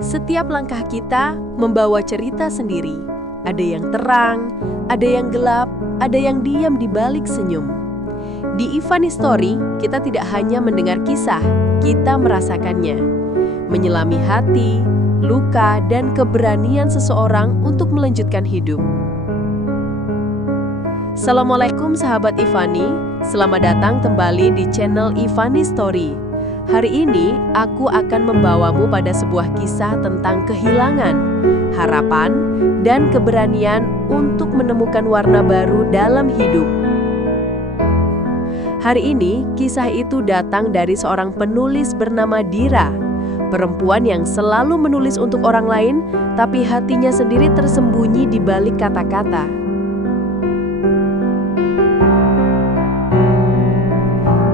Setiap langkah kita membawa cerita sendiri. Ada yang terang, ada yang gelap, ada yang diam di balik senyum. Di Ifani Story, kita tidak hanya mendengar kisah, kita merasakannya. Menyelami hati, luka, dan keberanian seseorang untuk melanjutkan hidup. Assalamualaikum sahabat Ifani, selamat datang kembali di channel Ifani Story. Hari ini, aku akan membawamu pada sebuah kisah tentang kehilangan, harapan, dan keberanian untuk menemukan warna baru dalam hidup. Hari ini, kisah itu datang dari seorang penulis bernama Dira, perempuan yang selalu menulis untuk orang lain, tapi hatinya sendiri tersembunyi di balik kata-kata.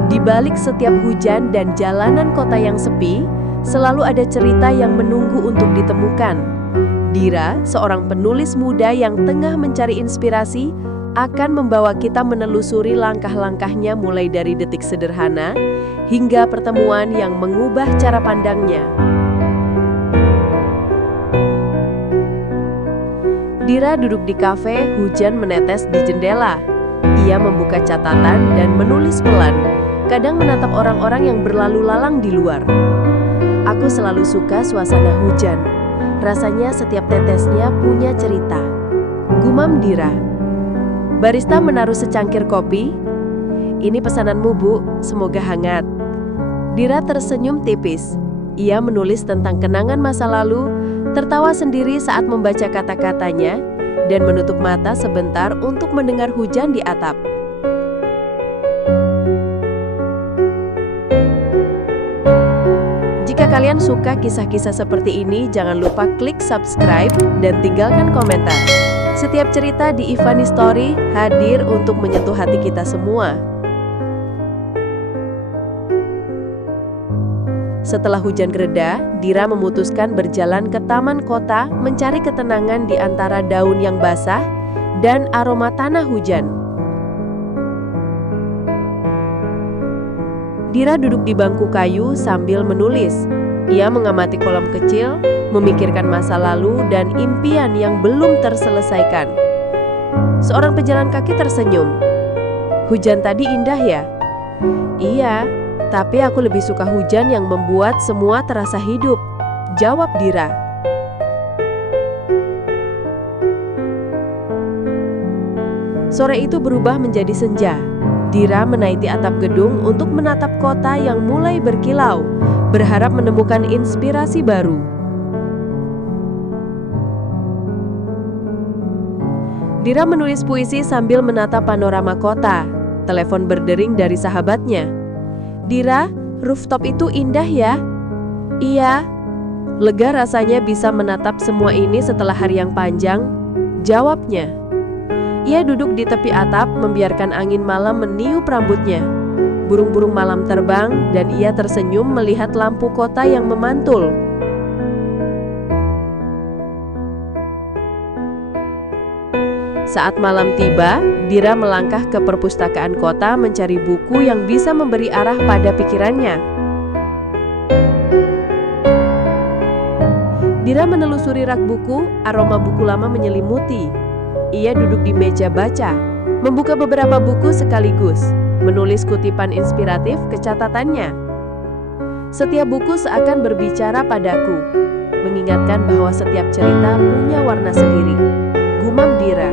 Di balik setiap hujan dan jalanan kota yang sepi, selalu ada cerita yang menunggu untuk ditemukan. Dira, seorang penulis muda yang tengah mencari inspirasi, akan membawa kita menelusuri langkah-langkahnya mulai dari detik sederhana hingga pertemuan yang mengubah cara pandangnya. Dira duduk di kafe, hujan menetes di jendela. Ia membuka catatan dan menulis pelan, kadang menatap orang-orang yang berlalu lalang di luar. Aku selalu suka suasana hujan. Rasanya setiap tetesnya punya cerita. Gumam Dira. Barista menaruh secangkir kopi. Ini pesananmu, Bu, semoga hangat. Dira tersenyum tipis. Ia menulis tentang kenangan masa lalu, tertawa sendiri saat membaca kata-katanya, dan menutup mata sebentar untuk mendengar hujan di atap. Jika kalian suka kisah-kisah seperti ini, jangan lupa klik subscribe dan tinggalkan komentar. Setiap cerita di Ifani Story hadir untuk menyentuh hati kita semua. Setelah hujan reda, Dira memutuskan berjalan ke taman kota mencari ketenangan di antara daun yang basah dan aroma tanah hujan. Dira duduk di bangku kayu sambil menulis. Ia mengamati kolam kecil, memikirkan masa lalu dan impian yang belum terselesaikan. Seorang pejalan kaki tersenyum. Hujan tadi indah ya? Iya, tapi aku lebih suka hujan yang membuat semua terasa hidup, jawab Dira. Sore itu berubah menjadi senja. Dira menaiki atap gedung untuk menatap kota yang mulai berkilau, berharap menemukan inspirasi baru. Dira menulis puisi sambil menatap panorama kota. Telepon berdering dari sahabatnya. Dira, rooftop itu indah ya? Iya. Lega rasanya bisa menatap semua ini setelah hari yang panjang, jawabnya. Ia duduk di tepi atap, membiarkan angin malam meniup rambutnya. Burung-burung malam terbang, dan ia tersenyum melihat lampu kota yang memantul. Saat malam tiba, Dira melangkah ke perpustakaan kota mencari buku yang bisa memberi arah pada pikirannya. Dira menelusuri rak buku, aroma buku lama menyelimuti. Ia duduk di meja baca, membuka beberapa buku sekaligus, menulis kutipan inspiratif ke catatannya. Setiap buku seakan berbicara padaku, mengingatkan bahwa setiap cerita punya warna sendiri, gumam Dira.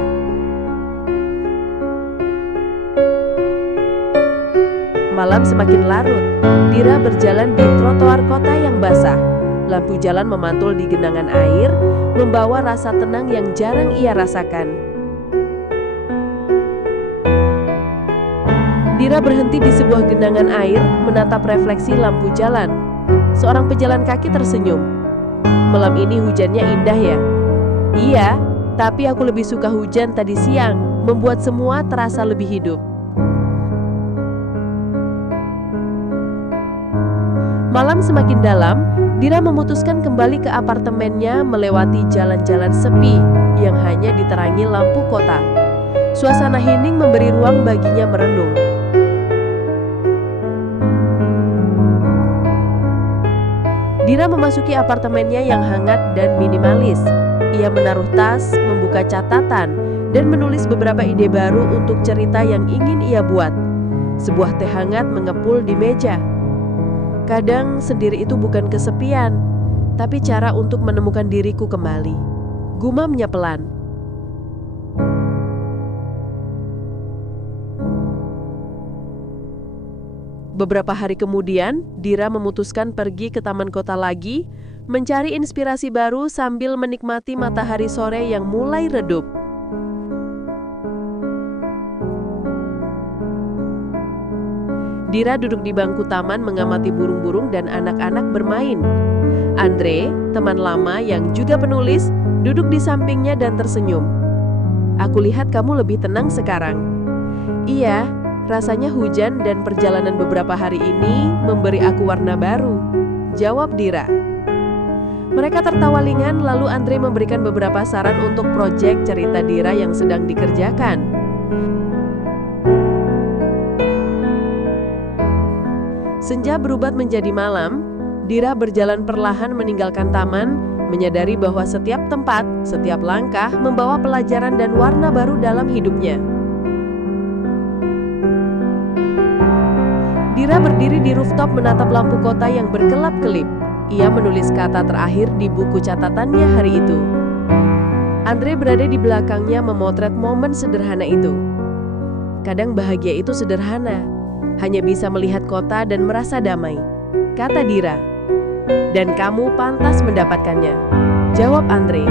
Malam semakin larut, Dira berjalan di trotoar kota yang basah. Lampu jalan memantul di genangan air, membawa rasa tenang yang jarang ia rasakan. Dira berhenti di sebuah genangan air, menatap refleksi lampu jalan. Seorang pejalan kaki tersenyum. Malam ini hujannya indah ya? Iya, tapi aku lebih suka hujan tadi siang, membuat semua terasa lebih hidup. Malam semakin dalam, Dira memutuskan kembali ke apartemennya melewati jalan-jalan sepi yang hanya diterangi lampu kota. Suasana hening memberi ruang baginya merenung. Dira memasuki apartemennya yang hangat dan minimalis. Ia menaruh tas, membuka catatan, dan menulis beberapa ide baru untuk cerita yang ingin ia buat. Sebuah teh hangat mengepul di meja. Kadang sendiri itu bukan kesepian, tapi cara untuk menemukan diriku kembali. Gumamnya pelan. Beberapa hari kemudian, Dira memutuskan pergi ke taman kota lagi, mencari inspirasi baru sambil menikmati matahari sore yang mulai redup. Dira duduk di bangku taman mengamati burung-burung dan anak-anak bermain. Andre, teman lama yang juga penulis, duduk di sampingnya dan tersenyum. "Aku lihat kamu lebih tenang sekarang." "Iya, rasanya hujan dan perjalanan beberapa hari ini memberi aku warna baru," jawab Dira. Mereka tertawa ringan, lalu Andre memberikan beberapa saran untuk proyek cerita Dira yang sedang dikerjakan. Senja berubah menjadi malam, Dira berjalan perlahan meninggalkan taman, menyadari bahwa setiap tempat, setiap langkah membawa pelajaran dan warna baru dalam hidupnya. Dira berdiri di rooftop menatap lampu kota yang berkelap-kelip. Ia menulis kata terakhir di buku catatannya hari itu. Andre berada di belakangnya memotret momen sederhana itu. Kadang bahagia itu sederhana, hanya bisa melihat kota dan merasa damai, kata Dira. Dan kamu pantas mendapatkannya, jawab Andre.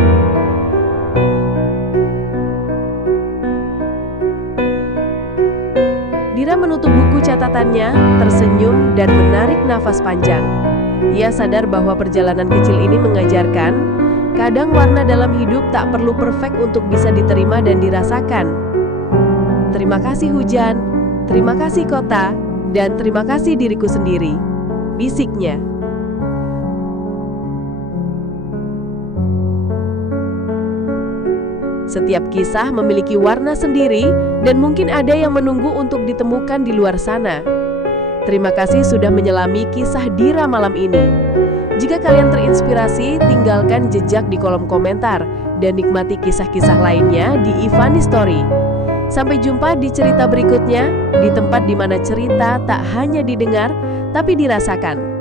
Dira menutup buku catatannya, tersenyum dan menarik nafas panjang. Ia sadar bahwa perjalanan kecil ini mengajarkan, kadang warna dalam hidup tak perlu perfect untuk bisa diterima dan dirasakan. Terima kasih hujan, terima kasih kota, dan terima kasih diriku sendiri, bisiknya. Setiap kisah memiliki warna sendiri dan mungkin ada yang menunggu untuk ditemukan di luar sana. Terima kasih sudah menyelami kisah Dira malam ini. Jika kalian terinspirasi, tinggalkan jejak di kolom komentar dan nikmati kisah-kisah lainnya di Ivani Story. Sampai jumpa di cerita berikutnya, di tempat di mana cerita tak hanya didengar, tapi dirasakan.